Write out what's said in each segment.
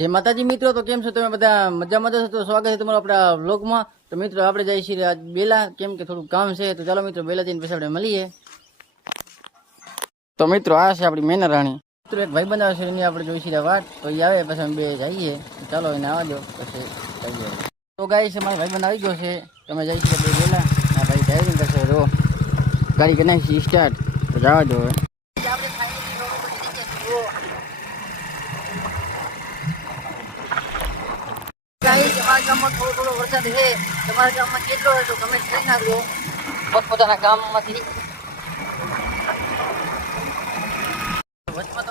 જય માતાજી મિત્રો, તો કેમ છો? તમે બધા મજામાં જશો તો સ્વાગત છે તમારું આપણા બ્લોગમાં તો મિત્રો, આપણે જઈએ છીએ આજ બેલા. કેમ કે થોડું કામ છે, તો ચાલો મિત્રો બેલા જઈને પછી આપણે મળીએ. તો મિત્રો, આ છે આપણી મેના રાણી. મિત્રો, એક ભાઈ બનાવે છે એની આપણે જોઈ છીએ વાટ તો એ આવે, પછી અમે બે જઈએ. ચાલો, એને આવવા દો, પછી જઈએ. તો ગાય છે મારો ભાઈ બનાવી ગયો છે. તમે જઈ છીએ બે બેલા. આ ભાઈ ડ્રાઇવિંગ કરશે રો ગાડી કરી નાખી સ્ટાર્ટ તો જવા દો હવે. અમારા ગામમાં થોડો થોડો વરસાદ છે. તમારા ગામમાં કેટલો હોય તો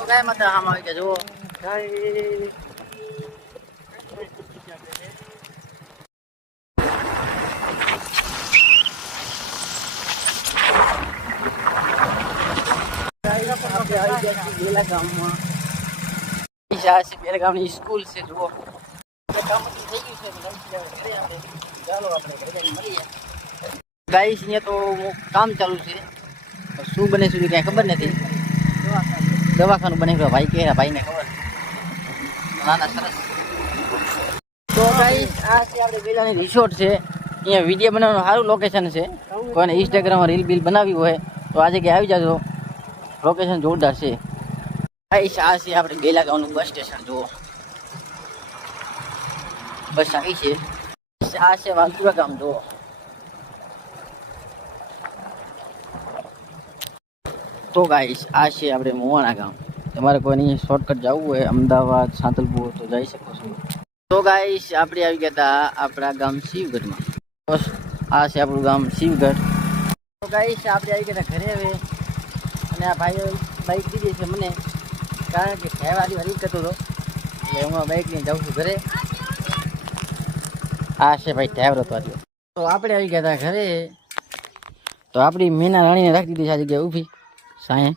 ગાય માતા ગામમાં. ગામની સ્કૂલ છે, જુઓ. કામ બધું થઈ ગયું છે તો જલ્દી હવે ઘરે આપણે. ચાલો આપણે ઘરે જઈને મળીએ ગાઈસ, અહીંયા તો કામ ચાલુ છે. તો શું બને સુધી કાંઈ ખબર નથી. દવાખાનું બને ગયું ભાઈ કે ભાઈને ખબર ના ના સરસ. તો ગાઈસ, આ છે આપણે વેલાની રિસોર્ટ છે. અહીંયા વીડિયો બનાવવાનું સારું લોકેશન છે. કોઈને ઇન્સ્ટાગ્રામમાં રીલ બિલ બનાવી હોય તો આ જગ્યાએ આવી જાજો. લોકેશન જોરદાર છે. ગાઈસ, આ છે આપણે બેલા ગામનું બસ સ્ટેશન જુઓ. બસ આવી છે. આ છે વાલપુરા ગામ તો ગાઈસ આ છે આપણે મોવાણા ગામ. તમારે કોઈની શોર્ટકટ જવું હોય, અમદાવાદ, સાંતલપુર, તો જઈ શકો છો. તો ગાઈશ આપણે આવી ગયા હતા આપણા ગામ શિવગઢમાં. બસ, આ છે આપણું ગામ શિવગઢ. તો ગાઈશ આપણે આવી ગયા ઘરે હવે. અને આ ભાઈઓ બાઈક દીધી છે મને. કારણ કે ફેવારી હરી કરતો હતો. એટલે હું બાઈક લઈને જાઉં છું ઘરે. આ છે ભાઈ ડ્રાઈવર તો તો આપણે આવી ગયા હતા ઘરે. તો આપણી મીના રાણીને રાખી દીધી છે આ જગ્યાએ ઊભી. સાંયે